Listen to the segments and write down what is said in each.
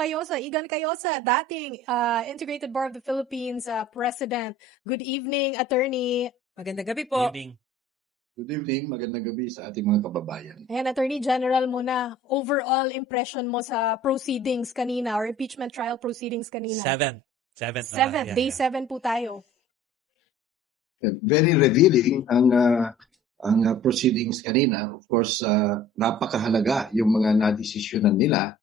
Cayosa, Igan Cayosa, dating Integrated Bar of the Philippines President. Good evening, Attorney. Magandang gabi po. Good evening. Good evening, magandang gabi sa ating mga kababayan. Ayan, Attorney General muna, overall impression mo sa proceedings kanina or impeachment trial proceedings kanina? Seventh. Day 7 po tayo. Very revealing ang proceedings kanina. Of course, napakahalaga yung mga nadesisyonan nila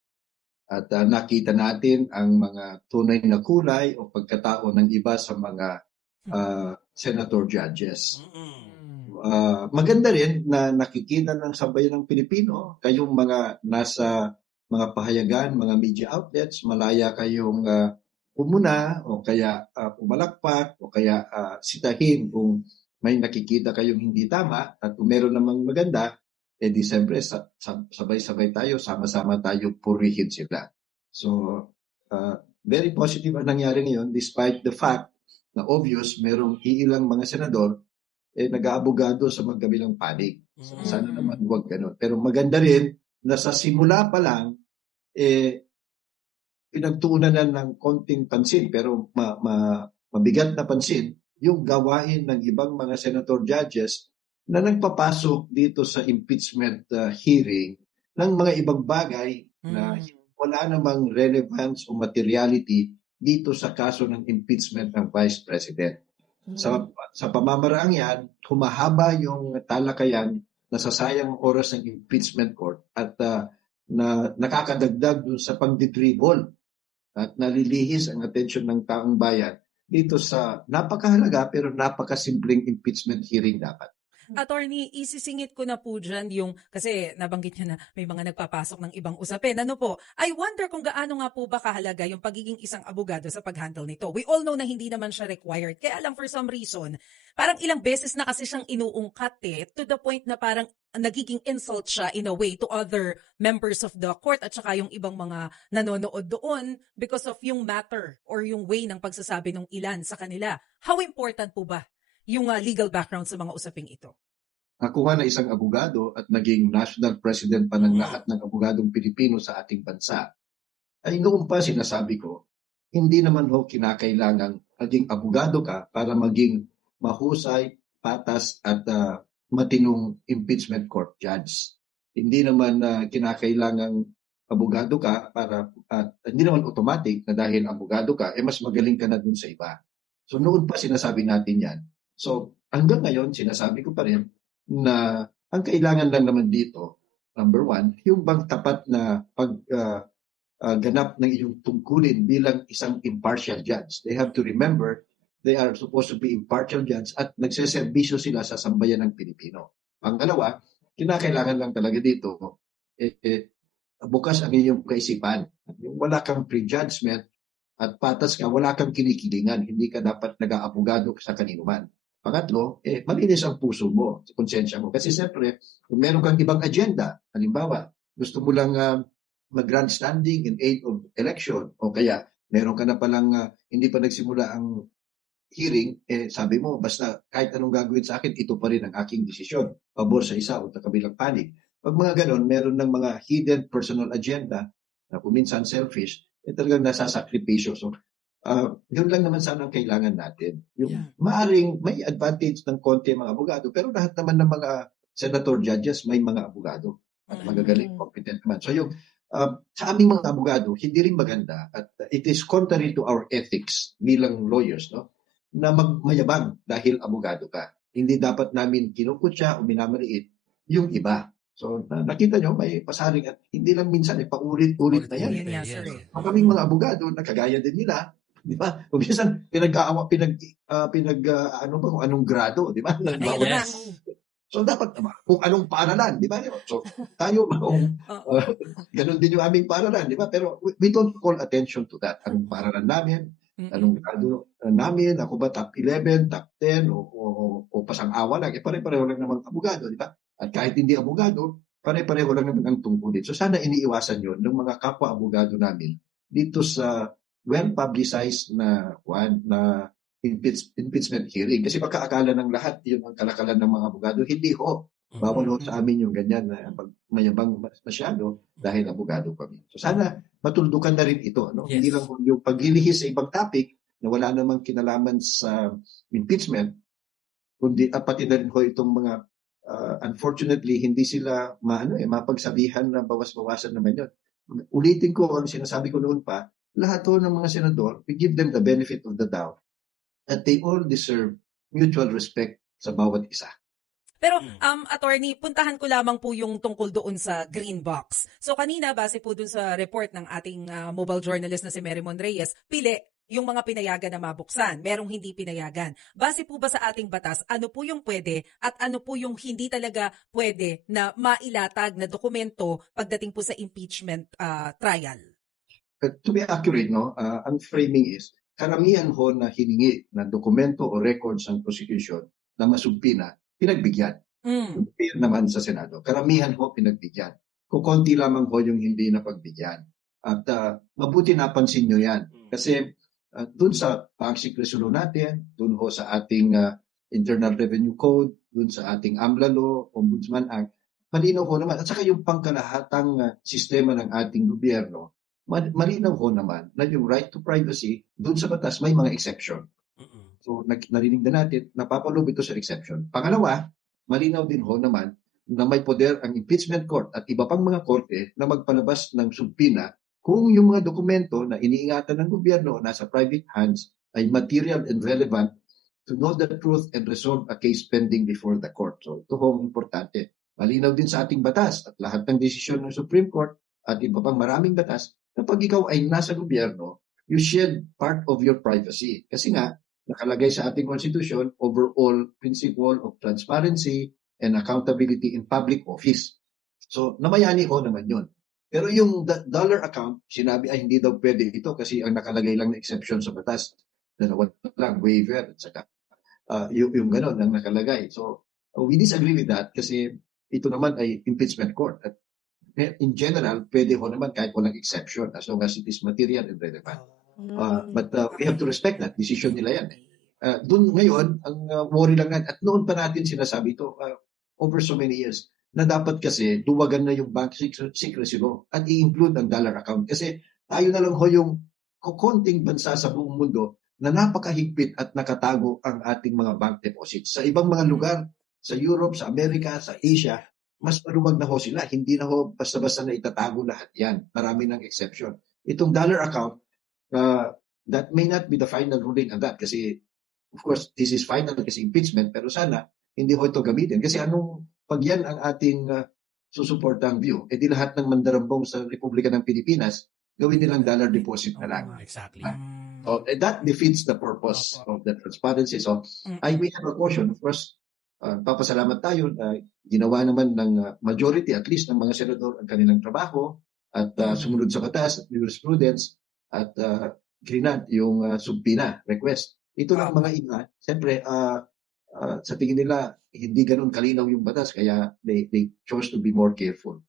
at nakita natin ang mga tunay na kulay o pagkatao ng iba sa mga senator judges. Maganda rin na nakikita ng sambayan ng Pilipino, kayong mga nasa mga pahayagan, mga media outlets, malaya kayong umuna o kaya pumalakpak o kaya sitahin kung may nakikita kayong hindi tama at kung meron namang maganda, di siyempre sabay-sabay tayo, sama-sama tayo purihin sila. So, very positive ang nangyari ngayon despite the fact na obvious merong iilang mga senador nag-aabogado sa magkabilang panig. Sana naman huwag ganun. Pero maganda rin na sa simula pa lang, pinagtuunan na ng konting pansin, pero mabigat na pansin, yung gawain ng ibang mga senator judges na nagpapasok dito sa impeachment hearing ng mga ibang bagay na wala namang relevance o materiality dito sa kaso ng impeachment ng Vice President. Sa pamamaraang yan, humahaba yung talakayan, nasasayang oras ng impeachment court at na nakakadagdag dun sa pangditribol at nalilihis ang atensyon ng taong bayan dito sa napakahalaga pero napakasimpleng impeachment hearing dapat. Attorney, isisingit ko na po dyan yung, kasi nabanggit niyo na may mga nagpapasok ng ibang usapin. Ano po, I wonder kung gaano nga po ba kahalaga yung pagiging isang abogado sa pag-handle nito. We all know na hindi naman siya required. Kaya lang for some reason, parang ilang beses na kasi siyang inuungkat to the point na parang nagiging insult siya in a way to other members of the court at saka yung ibang mga nanonood doon because of yung matter or yung way ng pagsasabi ng ilan sa kanila. How important po ba yung legal background sa mga usaping ito? Ako nga na isang abogado at naging national president pa ng lahat ng abogadong Pilipino sa ating bansa, ay noon pa sinasabi ko, hindi naman ho kinakailangang maging abogado ka para maging mahusay, patas at matinong impeachment court judge. Hindi naman kinakailangang abogado ka para, hindi naman automatic na dahil abogado ka, mas magaling ka na dun sa iba. So noon pa sinasabi natin yan. So hanggang ngayon, sinasabi ko pa rin na ang kailangan lang naman dito, number one, yung bang tapat na pagganap ng iyong tungkulin bilang isang impartial judge. They have to remember they are supposed to be impartial judge at nagseserbisyo sila sa sambayan ng Pilipino. Pangalawa, kinakailangan lang talaga dito, bukas ang iyong kaisipan. Yung wala kang prejudgment at patas ka, wala kang kinikilingan. Hindi ka dapat nag-aabogado sa kaninuman. Pangatlo, malinis ang puso mo, konsensya mo. Kasi siyempre, kung meron kang ibang agenda, halimbawa, gusto mo lang mag-grandstanding in aid of election, o kaya meron ka na palang hindi pa nagsimula ang hearing, sabi mo, basta kahit anong gagawin sa akin, ito pa rin ang aking desisyon, pabor sa isa o sa kabilang panig. Pag mga ganon, meron ng mga hidden personal agenda na kuminsan selfish, talagang nasasakripisyo. So, yun lang naman sana ang kailangan natin. Yung maaring may advantage ng konti mga abogado, pero lahat naman ng mga senator judges may mga abogado at magagaling, competent naman. So yung sa aming mga abogado, hindi rin maganda at it is contrary to our ethics bilang lawyers, no? Na mayabang dahil abogado ka. Hindi dapat namin kinukutya o minamaliit yung iba. So nakita nyo, may pasaring at hindi lang minsan, paulit-ulit na yan. Ang kaming mga abogado, nakagaya din nila, di ba? Kung minsan, ano ba kung anong grado, di ba? So dapat kung anong paaralan, di ba? So tayo, ganun din yung aming paaralan, di ba? Pero we don't call attention to that. Anong paaralan namin, anong grado namin, ako ba top 11, top 10, o pasang-awa lang. Pare-pareho lang naman abogado, di ba? At kahit hindi abogado, pare-pareho lang naman ang tungkulin. So sana iniiwasan yun ng mga kapwa-abogado namin dito sa well-publicized na impeachment hearing. Kasi pagkaakala ng lahat, yun ang kalakalan ng mga abogado. Hindi ho. Bawal ho sa amin yung ganyan na pag mayabang masyado dahil abogado kami. So sana matuldukan na rin ito. No? Yes. Hindi lang yung paglilihis sa ibang topic na wala namang kinalaman sa impeachment, kundi pati na rin ho itong mga unfortunately hindi sila mapagsabihan na bawas-bawasan naman yun. Ulitin ko ang sinasabi ko noon pa, lahat ho ng mga senador, we give them the benefit of the doubt that they all deserve mutual respect sa bawat isa. Pero, attorney, puntahan ko lamang po yung tungkol doon sa green box. So, kanina, base po dun sa report ng ating mobile journalist na si Mary Mon Reyes, pili yung mga pinayagan na mabuksan, merong hindi pinayagan. Base po ba sa ating batas, ano po yung pwede at ano po yung hindi talaga pwede na mailatag na dokumento pagdating po sa impeachment trial? But to be accurate, ang framing is, karamihan ho na hiningi na dokumento o records ng prosecution na masumpina, pinagbigyan. Fair naman sa Senado. Karamihan ho pinagbigyan. Kukunti lamang ho yung hindi na pagbigyan. At mabuti napansin nyo yan. Kasi dun sa pagsikresulo natin, dun ho sa ating Internal Revenue Code, dun sa ating AMLA Law, Ombudsman Act, malinaw ho naman. At saka yung pangkalahatang sistema ng ating gobyerno, malinaw ho naman na yung right to privacy, dun sa batas may mga exception. So narinig na natin, napapaloob ito sa exception. Pangalawa, malinaw din ho naman na may poder ang impeachment court at iba pang mga korte na magpalabas ng subpina kung yung mga dokumento na iniingatan ng gobyerno nasa private hands ay material and relevant to know the truth and resolve a case pending before the court. So ito ho ang importante. Malinaw din sa ating batas at lahat ng desisyon ng Supreme Court at iba pang maraming batas na pag ikaw ay nasa gobyerno, you shed part of your privacy. Kasi nga, nakalagay sa ating Constitution, overall principle of transparency and accountability in public office. So, namayani ho naman yun. Pero yung dollar account, sinabi ay hindi daw pwede ito kasi ang nakalagay lang na exception sa batas, dalawa lang, waiver, at saka yung gano'n ang nakalagay. So, we disagree with that kasi ito naman ay impeachment court. At in general, pwede ho naman kahit walang exception as long as it is material and relevant. But we have to respect that. Decision nila yan. Doon ngayon, ang worry lang at noon pa natin sinasabi ito over so many years na dapat kasi duwagan na yung bank secrecy law at i-include ang dollar account. Kasi tayo na lang ho yung konting bansa sa buong mundo na napakahigpit at nakatago ang ating mga bank deposits. Sa ibang mga lugar, sa Europe, sa Amerika, sa Asia, mas maluwag na ho sila. Hindi na ho basta-basta na itatago lahat yan. Marami ng exception. Itong dollar account, that may not be the final ruling on that kasi of course this is final kasi impeachment pero sana hindi ho ito gamitin kasi pag yan ang ating susuportang view di lahat ng mandarambong sa Republika ng Pilipinas gawin nilang dollar deposit na lang. Exactly. So that defeats the purpose of the transparency. So we have a caution. Of course, papasalamat tayo na ginawa naman ng majority at least ng mga senador ang kanilang trabaho at sumunod sa batas at jurisprudence at grinant yung subpina request. Ito lang mga iba, siyempre sa tingin nila hindi ganun kalinaw yung batas kaya they chose to be more careful.